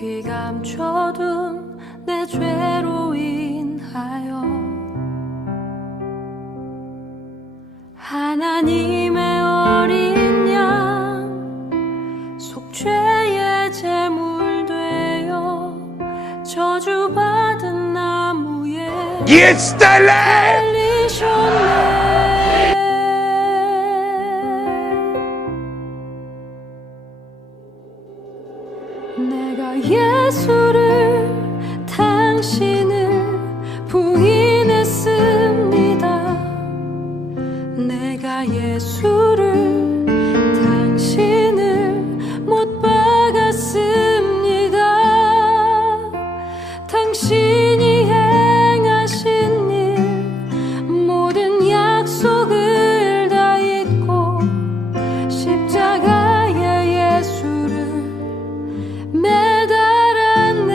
깊이 감춰둔 내 죄로 인하여 하나님의 어린 양 속죄의 제물 되어 저주받은 나무에 달리셨네. 내가 예수를 당신을 부인했습니다. 내가 예수를 당신을 못 박았습니다. 당신이 행하신 일 모든 약속을 다 잊고 십자가에 예수를 매달았네.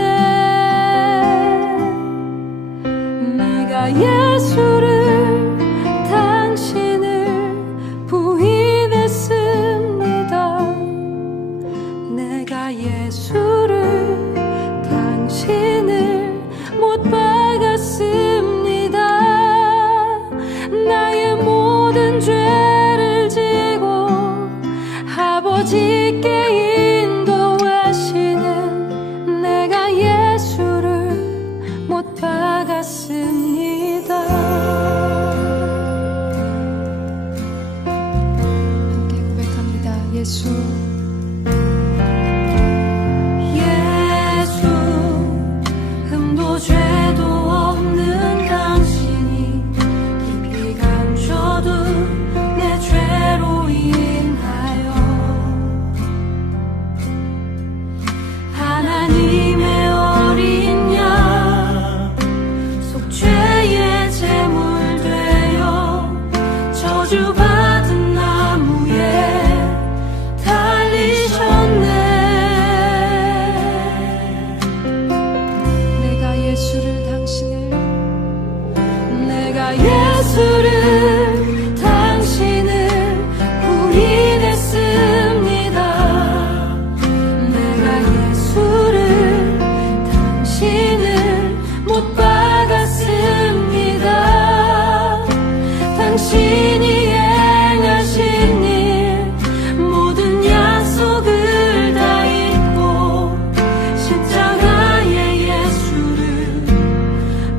내가 예수를 당신을 부인했습니다. 내가 예수를 당신을 못 박았습니다. 나의 모든 죄를 지고 아버지께 인도하시는 내가 예수를 못 박았습니다. 함께 고백합니다. 예수 흠도 죄도 없는 당신이 깊이 감춰둔 내 죄로 인하여 하나님의 어린 양 속죄의 제물 되어 저주받은 나무에 달리셨네. 내가 예수를 당신을 부인했습니다. 내가 예수를 당신을 못 박았습니다. 당신이 행하신 일 모든 약속을 다 잊고 십자가에 예수를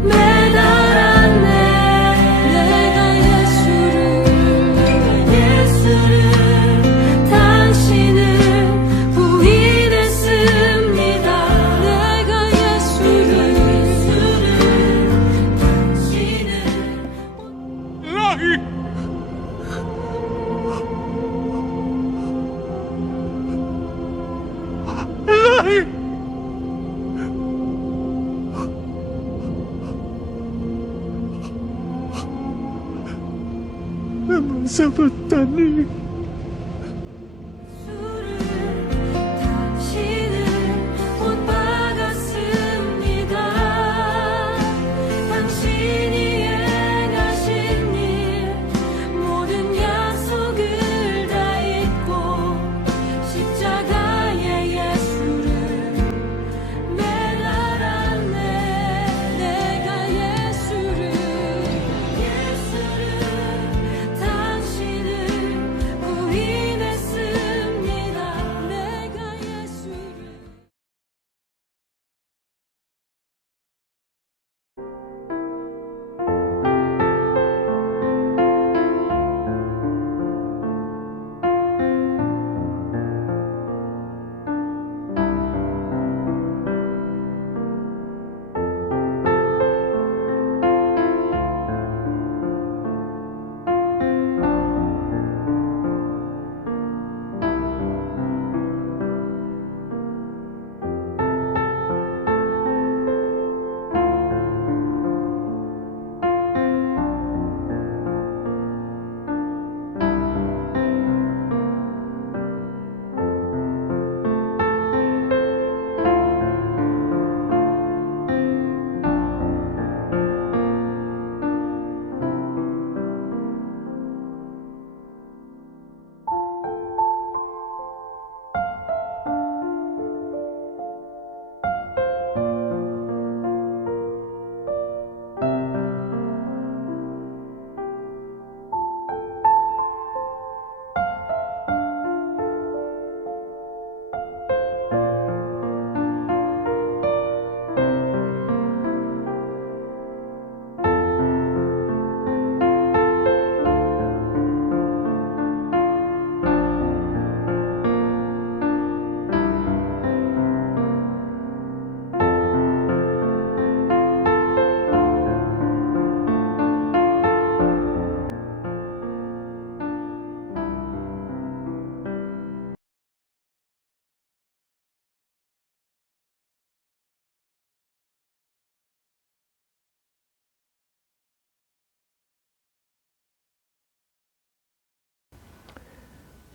매달았네. 내가 예수를 당신을 부인했습니다. 내가 예수를 당신을 무서웠다니. 당신을 못 박았습니다. 당신이 행하신 일 모든 약속을 다 잊고 십자가에 예수를 매달았네. 내가 예수를 당신을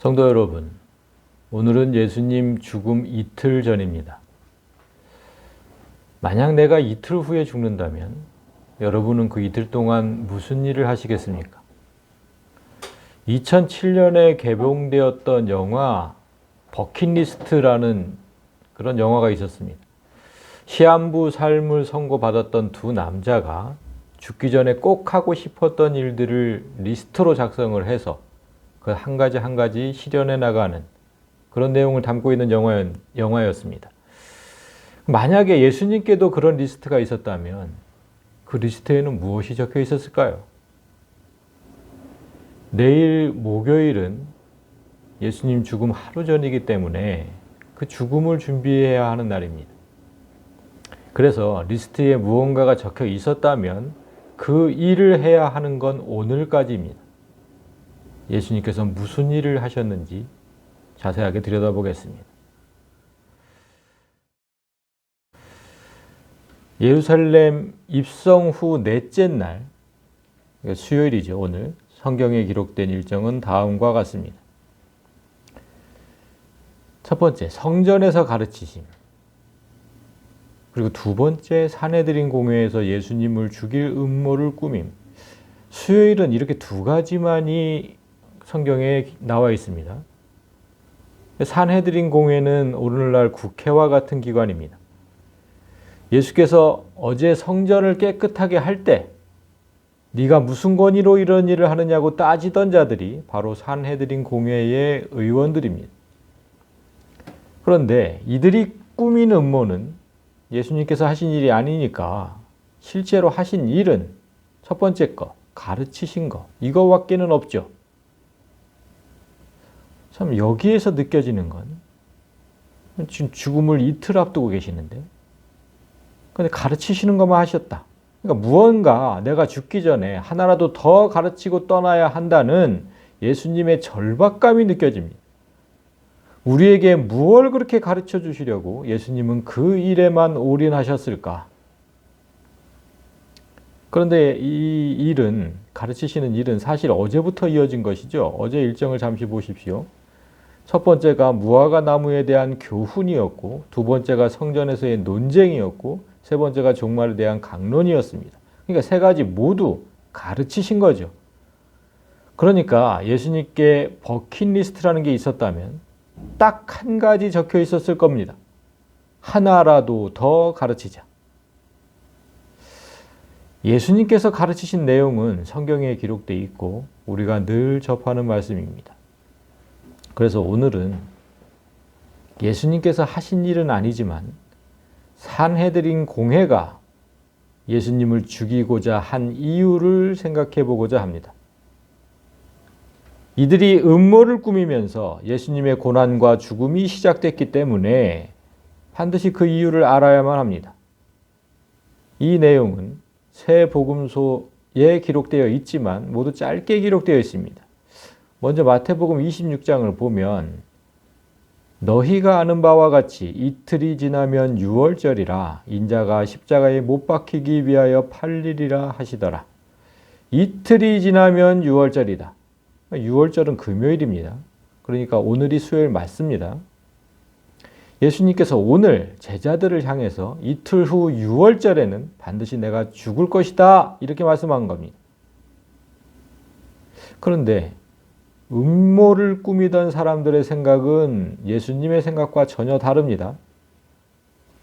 성도 여러분, 오늘은 예수님 죽음 이틀 전입니다. 만약 내가 이틀 후에 죽는다면 여러분은 그 이틀 동안 무슨 일을 하시겠습니까? 2007년에 개봉되었던 영화 버킷리스트라는 그런 영화가 있었습니다. 시한부 삶을 선고받았던 두 남자가 죽기 전에 꼭 하고 싶었던 일들을 리스트로 작성을 해서 그 한 가지 한 가지 실현해 나가는 그런 내용을 담고 있는 영화였습니다. 만약에 예수님께도 그런 리스트가 있었다면 그 리스트에는 무엇이 적혀 있었을까요? 내일 목요일은 예수님 죽음 하루 전이기 때문에 그 죽음을 준비해야 하는 날입니다. 그래서 리스트에 무언가가 적혀 있었다면 그 일을 해야 하는 건 오늘까지입니다. 예수님께서 무슨 일을 하셨는지 자세하게 들여다보겠습니다. 예루살렘 입성 후 넷째 날, 수요일이죠. 오늘 성경에 기록된 일정은 다음과 같습니다. 첫 번째, 성전에서 가르치심. 그리고 두 번째, 산헤드린 공회에서 예수님을 죽일 음모를 꾸밈. 수요일은 이렇게 두 가지만이 성경에 나와 있습니다. 산헤드린 공회는 오늘날 국회와 같은 기관입니다. 예수께서 어제 성전을 깨끗하게 할 때 네가 무슨 권위로 이런 일을 하느냐고 따지던 자들이 바로 산헤드린 공회의 의원들입니다. 그런데 이들이 꾸민 음모는 예수님께서 하신 일이 아니니까 실제로 하신 일은 첫 번째 거, 가르치신 거, 이거밖에는 없죠. 참 여기에서 느껴지는 건 지금 죽음을 이틀 앞두고 계시는데 근데 가르치시는 것만 하셨다. 그러니까 무언가 내가 죽기 전에 하나라도 더 가르치고 떠나야 한다는 예수님의 절박감이 느껴집니다. 우리에게 무엇을 그렇게 가르쳐 주시려고 예수님은 그 일에만 올인하셨을까? 그런데 이 일은, 가르치시는 일은 사실 어제부터 이어진 것이죠. 어제 일정을 잠시 보십시오. 첫 번째가 무화과 나무에 대한 교훈이었고, 두 번째가 성전에서의 논쟁이었고, 세 번째가 종말에 대한 강론이었습니다. 그러니까 세 가지 모두 가르치신 거죠. 그러니까 예수님께 버킷리스트라는 게 있었다면 딱 한 가지 적혀 있었을 겁니다. 하나라도 더 가르치자. 예수님께서 가르치신 내용은 성경에 기록되어 있고 우리가 늘 접하는 말씀입니다. 그래서 오늘은 예수님께서 하신 일은 아니지만 산헤드린 공회가 예수님을 죽이고자 한 이유를 생각해 보고자 합니다. 이들이 음모를 꾸미면서 예수님의 고난과 죽음이 시작됐기 때문에 반드시 그 이유를 알아야만 합니다. 이 내용은 새 복음서에 기록되어 있지만 모두 짧게 기록되어 있습니다. 먼저 마태복음 26장을 보면 너희가 아는 바와 같이 이틀이 지나면 유월절이라 인자가 십자가에 못 박히기 위하여 팔리리라 하시더라. 이틀이 지나면 유월절이다. 유월절은 금요일입니다. 그러니까 오늘이 수요일 맞습니다. 예수님께서 오늘 제자들을 향해서 이틀 후 유월절에는 반드시 내가 죽을 것이다 이렇게 말씀한 겁니다. 그런데 음모를 꾸미던 사람들의 생각은 예수님의 생각과 전혀 다릅니다.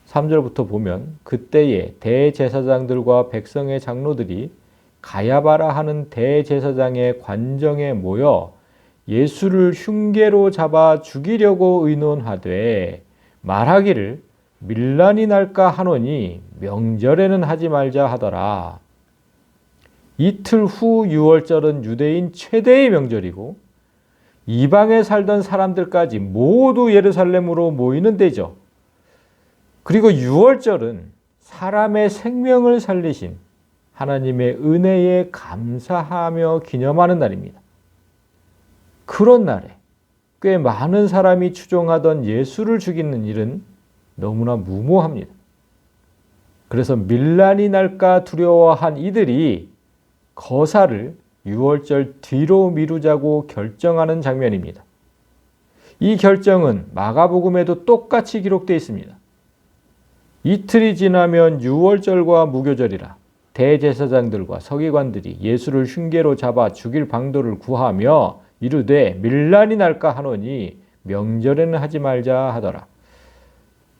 3절부터 보면 그때에 대제사장들과 백성의 장로들이 가야바라 하는 대제사장의 관정에 모여 예수를 흉계로 잡아 죽이려고 의논하되 말하기를 밀란이 날까 하노니 명절에는 하지 말자 하더라. 이틀 후 유월절은 유대인 최대의 명절이고 이방에 살던 사람들까지 모두 예루살렘으로 모이는 때죠. 그리고 유월절은 사람의 생명을 살리신 하나님의 은혜에 감사하며 기념하는 날입니다. 그런 날에 꽤 많은 사람이 추종하던 예수를 죽이는 일은 너무나 무모합니다. 그래서 밀란이 날까 두려워한 이들이 거사를 유월절 뒤로 미루자고 결정하는 장면입니다. 이 결정은 마가복음에도 똑같이 기록되어 있습니다. 이틀이 지나면 유월절과 무교절이라 대제사장들과 서기관들이 예수를 흉계로 잡아 죽일 방도를 구하며 이르되 밀란이 날까 하노니 명절에는 하지 말자 하더라.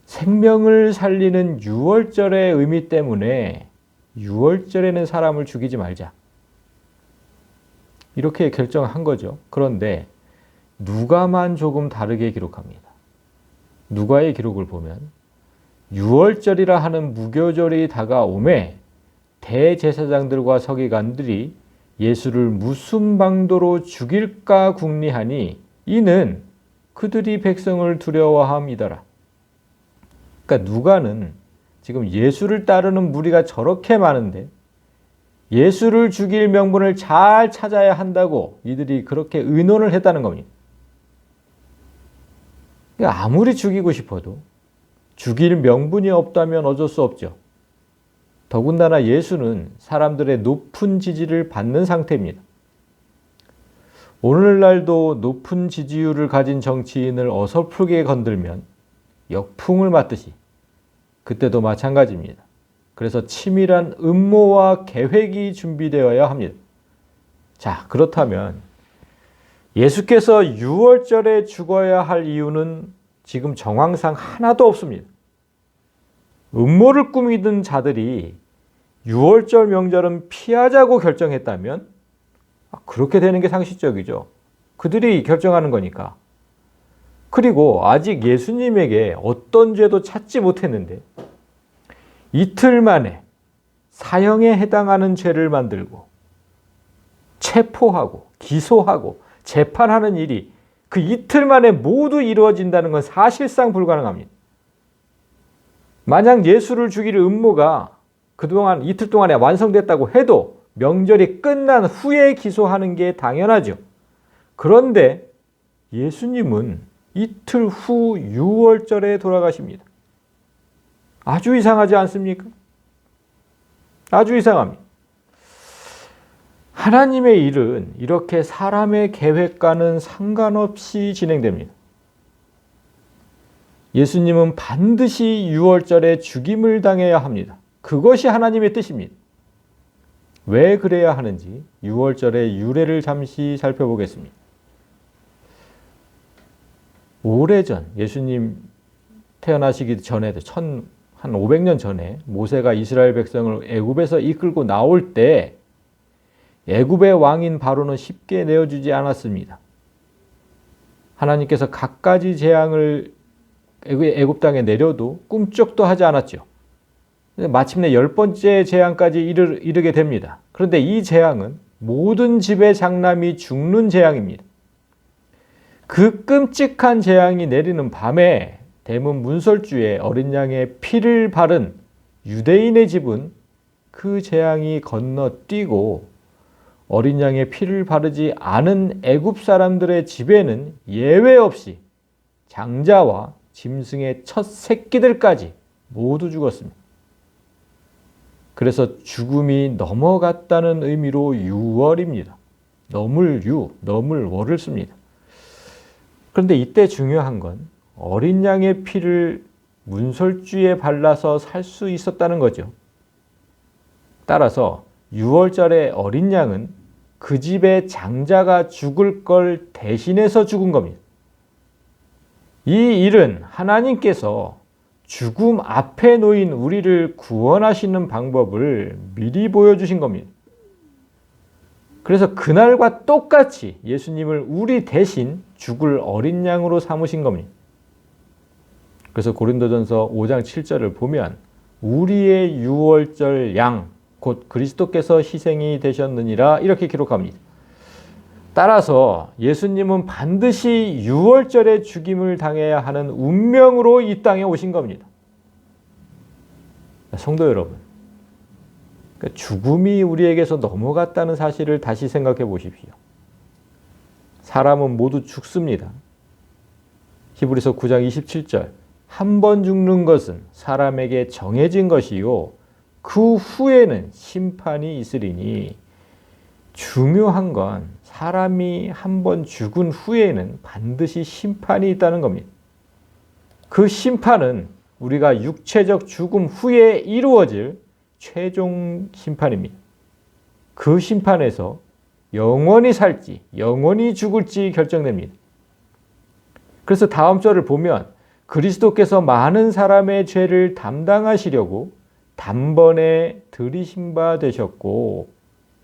생명을 살리는 유월절의 의미 때문에 유월절에는 사람을 죽이지 말자. 이렇게 결정한 거죠. 그런데 누가만 조금 다르게 기록합니다. 누가의 기록을 보면 유월절이라 하는 무교절이 다가오매 대제사장들과 서기관들이 예수를 무슨 방도로 죽일까 궁리하니 이는 그들이 백성을 두려워함이더라. 그러니까 누가는 지금 예수를 따르는 무리가 저렇게 많은데 예수를 죽일 명분을 잘 찾아야 한다고 이들이 그렇게 의논을 했다는 겁니다. 그러니까 아무리 죽이고 싶어도 죽일 명분이 없다면 어쩔 수 없죠. 더군다나 예수는 사람들의 높은 지지를 받는 상태입니다. 오늘날도 높은 지지율을 가진 정치인을 어설프게 건들면 역풍을 맞듯이 그때도 마찬가지입니다. 그래서 치밀한 음모와 계획이 준비되어야 합니다. 자, 그렇다면 예수께서 유월절에 죽어야 할 이유는 지금 정황상 하나도 없습니다. 음모를 꾸미던 자들이 유월절 명절은 피하자고 결정했다면 그렇게 되는 게 상식적이죠. 그들이 결정하는 거니까. 그리고 아직 예수님에게 어떤 죄도 찾지 못했는데 이틀 만에 사형에 해당하는 죄를 만들고 체포하고 기소하고 재판하는 일이 그 이틀 만에 모두 이루어진다는 건 사실상 불가능합니다. 만약 예수를 죽일 음모가 그동안 이틀 동안에 완성됐다고 해도 명절이 끝난 후에 기소하는 게 당연하죠. 그런데 예수님은 이틀 후 유월절에 돌아가십니다. 아주 이상하지 않습니까? 아주 이상합니다. 하나님의 일은 이렇게 사람의 계획과는 상관없이 진행됩니다. 예수님은 반드시 유월절에 죽임을 당해야 합니다. 그것이 하나님의 뜻입니다. 왜 그래야 하는지 유월절의 유래를 잠시 살펴보겠습니다. 오래전 예수님 태어나시기 전에도 한 500년 전에 모세가 이스라엘 백성을 애굽에서 이끌고 나올 때 애굽의 왕인 바로는 쉽게 내어주지 않았습니다. 하나님께서 갖가지 재앙을 애굽 땅에 내려도 꿈쩍도 하지 않았죠. 마침내 10번째 재앙까지 이르게 됩니다. 그런데 이 재앙은 모든 집의 장남이 죽는 재앙입니다. 그 끔찍한 재앙이 내리는 밤에 대문 문설주에 어린 양의 피를 바른 유대인의 집은 그 재앙이 건너뛰고 어린 양의 피를 바르지 않은 애굽 사람들의 집에는 예외 없이 장자와 짐승의 첫 새끼들까지 모두 죽었습니다. 그래서 죽음이 넘어갔다는 의미로 유월입니다. 넘을 월을 씁니다. 그런데 이때 중요한 건 어린 양의 피를 문설주에 발라서 살 수 있었다는 거죠. 따라서 유월절의 어린 양은 그 집의 장자가 죽을 걸 대신해서 죽은 겁니다. 이 일은 하나님께서 죽음 앞에 놓인 우리를 구원하시는 방법을 미리 보여주신 겁니다. 그래서 그날과 똑같이 예수님을 우리 대신 죽을 어린 양으로 삼으신 겁니다. 그래서 고린도전서 5장 7절을 보면 우리의 유월절 양 곧 그리스도께서 희생이 되셨느니라 이렇게 기록합니다. 따라서 예수님은 반드시 유월절에 죽임을 당해야 하는 운명으로 이 땅에 오신 겁니다. 성도 여러분, 죽음이 우리에게서 넘어갔다는 사실을 다시 생각해 보십시오. 사람은 모두 죽습니다. 히브리서 9장 27절 한 번 죽는 것은 사람에게 정해진 것이요 그 후에는 심판이 있으리니 중요한 건 사람이 한번 죽은 후에는 반드시 심판이 있다는 겁니다. 그 심판은 우리가 육체적 죽음 후에 이루어질 최종 심판입니다. 그 심판에서 영원히 살지, 영원히 죽을지 결정됩니다. 그래서 다음 절을 보면 그리스도께서 많은 사람의 죄를 담당하시려고 단번에 들이신 바 되셨고,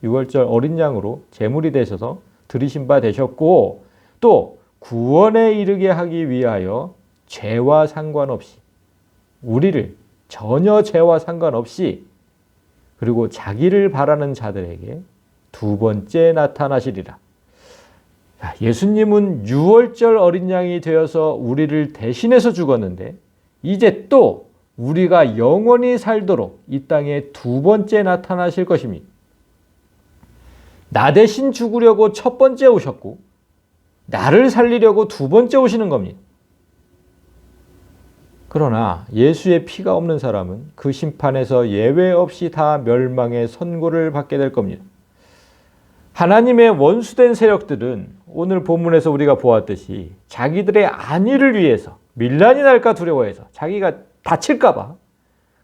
6월절 어린 양으로 제물이 되셔서 들이신 바 되셨고, 또 구원에 이르게 하기 위하여 죄와 상관없이, 우리를 전혀 죄와 상관없이, 그리고 자기를 바라는 자들에게 두 번째 나타나시리라. 예수님은 6월절 어린 양이 되어서 우리를 대신해서 죽었는데, 이제 또 우리가 영원히 살도록 이 땅에 두 번째 나타나실 것입니다. 나 대신 죽으려고 첫 번째 오셨고, 나를 살리려고 두 번째 오시는 겁니다. 그러나 예수의 피가 없는 사람은 그 심판에서 예외 없이 다 멸망의 선고를 받게 될 겁니다. 하나님의 원수된 세력들은 오늘 본문에서 우리가 보았듯이 자기들의 안위를 위해서, 밀란이 날까 두려워해서, 자기가 다칠까 봐,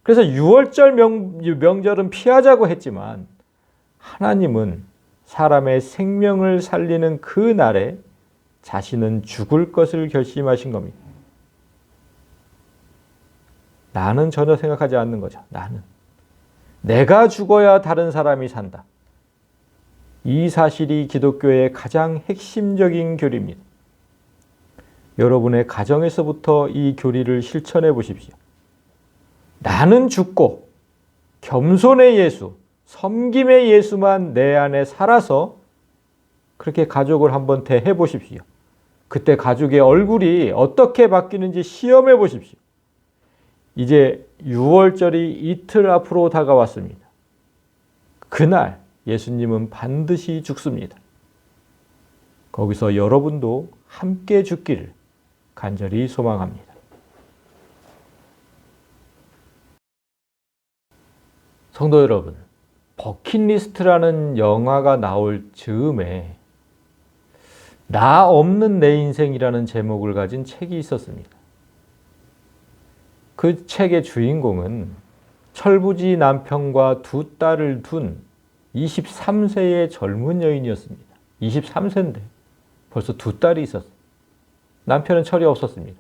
그래서 6월절 명절은 피하자고 했지만, 하나님은 사람의 생명을 살리는 그 날에 자신은 죽을 것을 결심하신 겁니다. 나는 전혀 생각하지 않는 거죠. 나는. 내가 죽어야 다른 사람이 산다. 이 사실이 기독교의 가장 핵심적인 교리입니다. 여러분의 가정에서부터 이 교리를 실천해 보십시오. 나는 죽고 겸손의 예수, 섬김의 예수만 내 안에 살아서 그렇게 가족을 한번 대해 보십시오. 그때 가족의 얼굴이 어떻게 바뀌는지 시험해 보십시오. 이제 6월절이 이틀 앞으로 다가왔습니다. 그날 예수님은 반드시 죽습니다. 거기서 여러분도 함께 죽기를 간절히 소망합니다. 성도 여러분, 버킷리스트라는 영화가 나올 즈음에 나 없는 내 인생이라는 제목을 가진 책이 있었습니다. 그 책의 주인공은 철부지 남편과 두 딸을 둔 23세의 젊은 여인이었습니다. 23세인데 벌써 두 딸이 있었어요. 남편은 철이 없었습니다.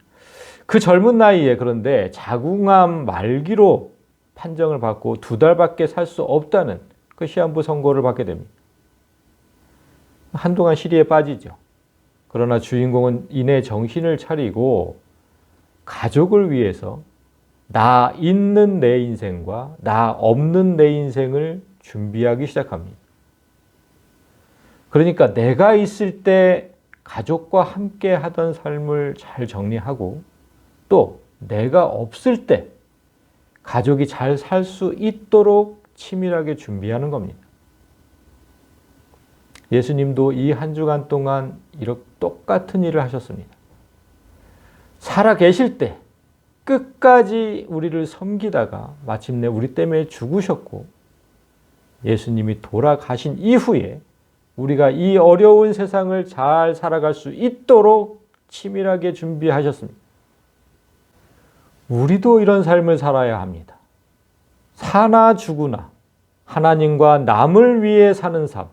그 젊은 나이에 그런데 자궁암 말기로 판정을 받고 두 달밖에 살 수 없다는 그 시한부 선고를 받게 됩니다. 한동안 시리에 빠지죠. 그러나 주인공은 이내 정신을 차리고 가족을 위해서 나 있는 내 인생과 나 없는 내 인생을 준비하기 시작합니다. 그러니까 내가 있을 때 가족과 함께 하던 삶을 잘 정리하고, 또 내가 없을 때 가족이 잘 살 수 있도록 치밀하게 준비하는 겁니다. 예수님도 이 한 주간 동안 이렇게 똑같은 일을 하셨습니다. 살아 계실 때 끝까지 우리를 섬기다가 마침내 우리 때문에 죽으셨고, 예수님이 돌아가신 이후에 우리가 이 어려운 세상을 잘 살아갈 수 있도록 치밀하게 준비하셨습니다. 우리도 이런 삶을 살아야 합니다. 사나 죽으나 하나님과 남을 위해 사는 삶,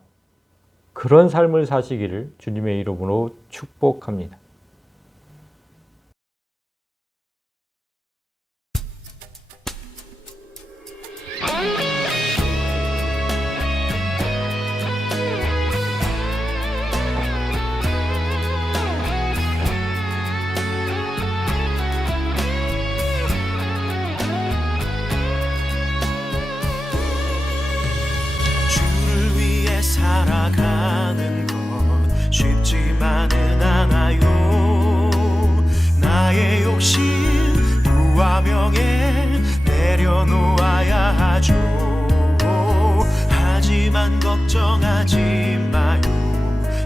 그런 삶을 사시기를 주님의 이름으로 축복합니다. 주를 위해 살아가는 것 쉽지만은 않아요. 나의 욕심 부와 명예 내려놓아야 하죠. 하지만 걱정하지 마요.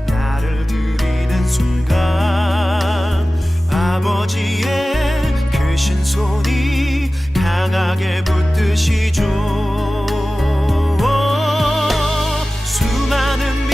나를 드리는 순간 아버지의 크신 손이 강하게 붙드시죠. 수많은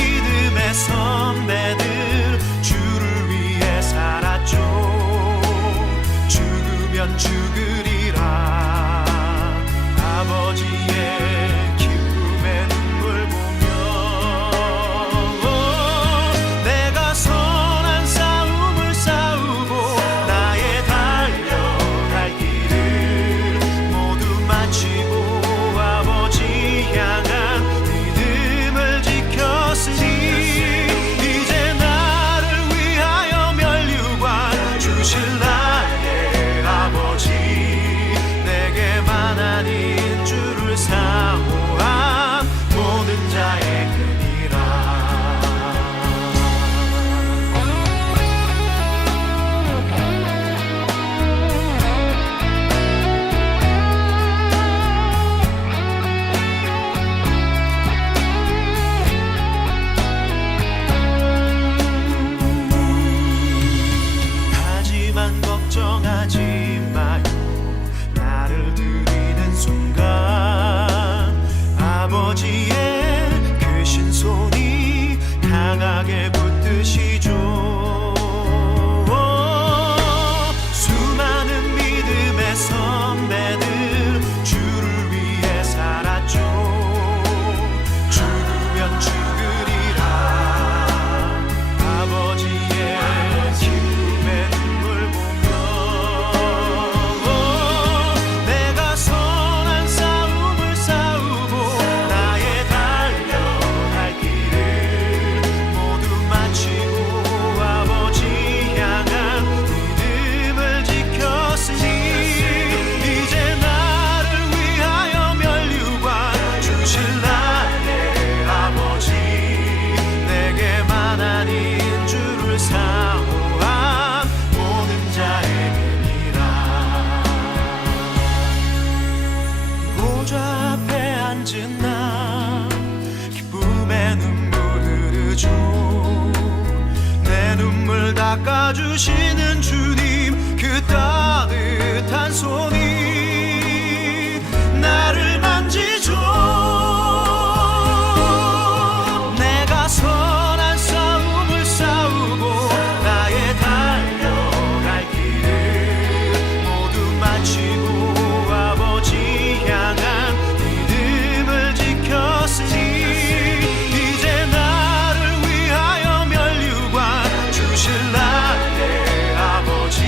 눈물 닦아주시는 주님 그 따뜻한 손이 나를 만지죠. 내가 선한 싸움을 싸우고 나의 달려갈 길을 모두 마치고 아버지 향한 믿음을 지켰으니 이제 나를 위하여 면류관 주실 나의 아버지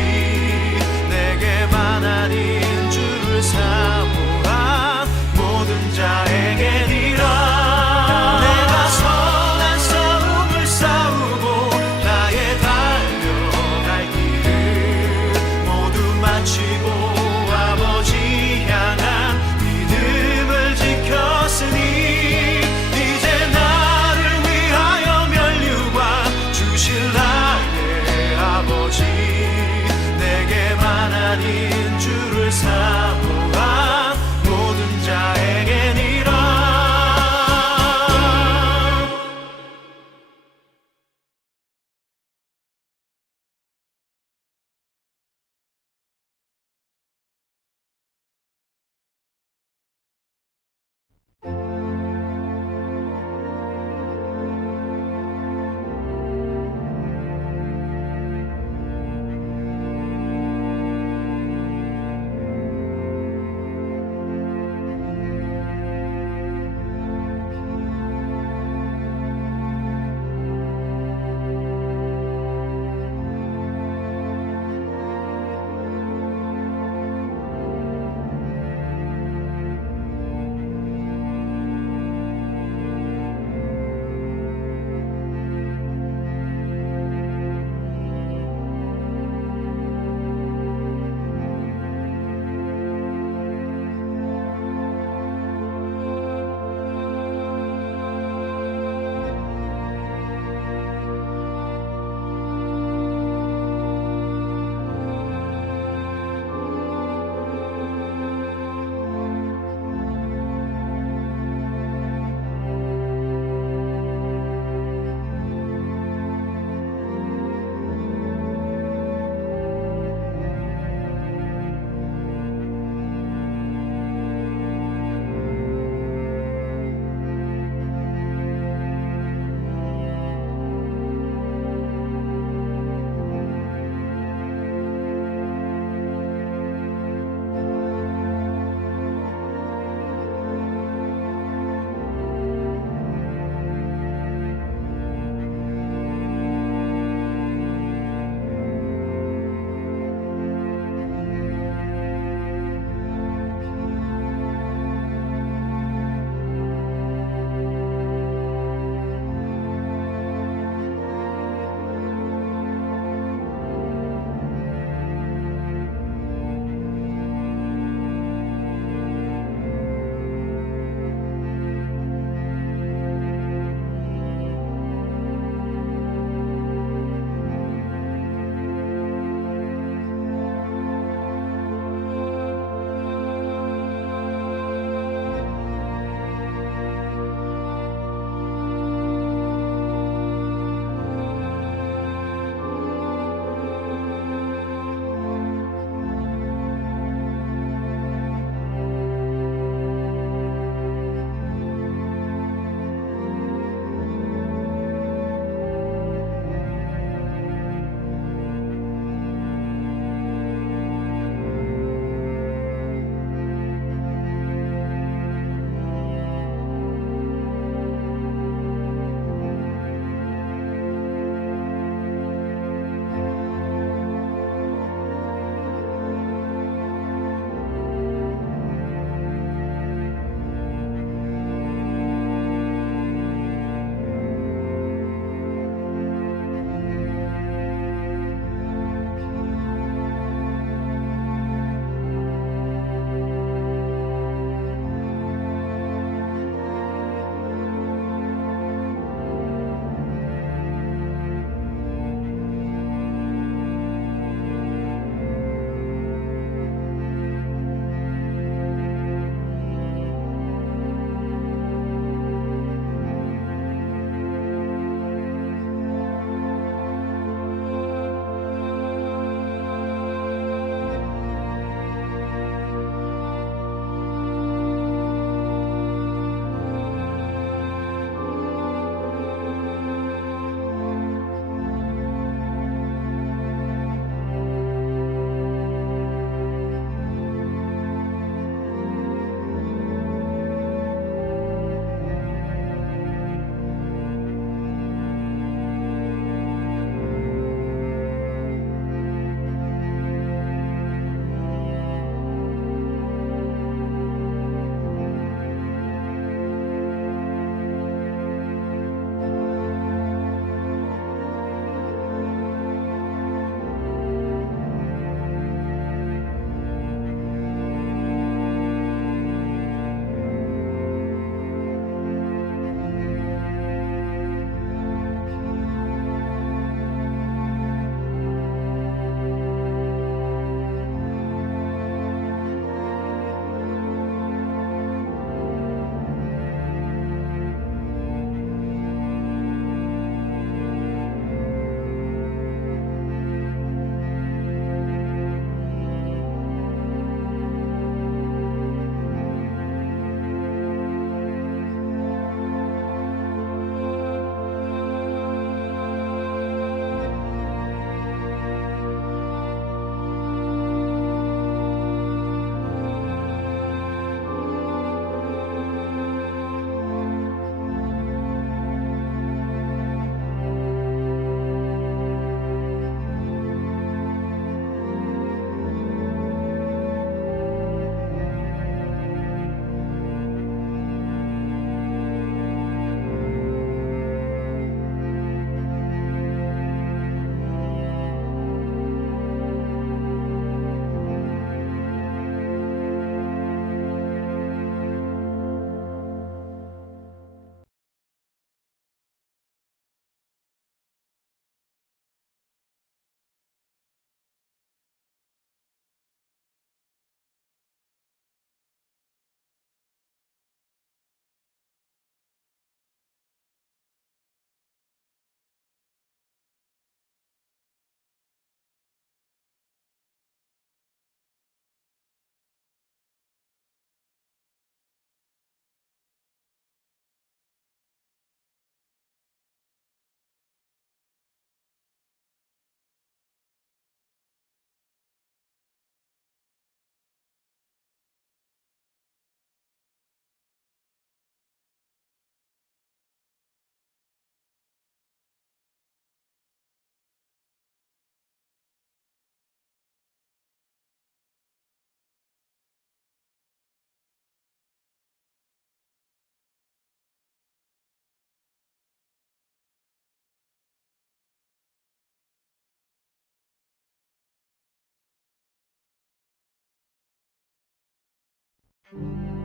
주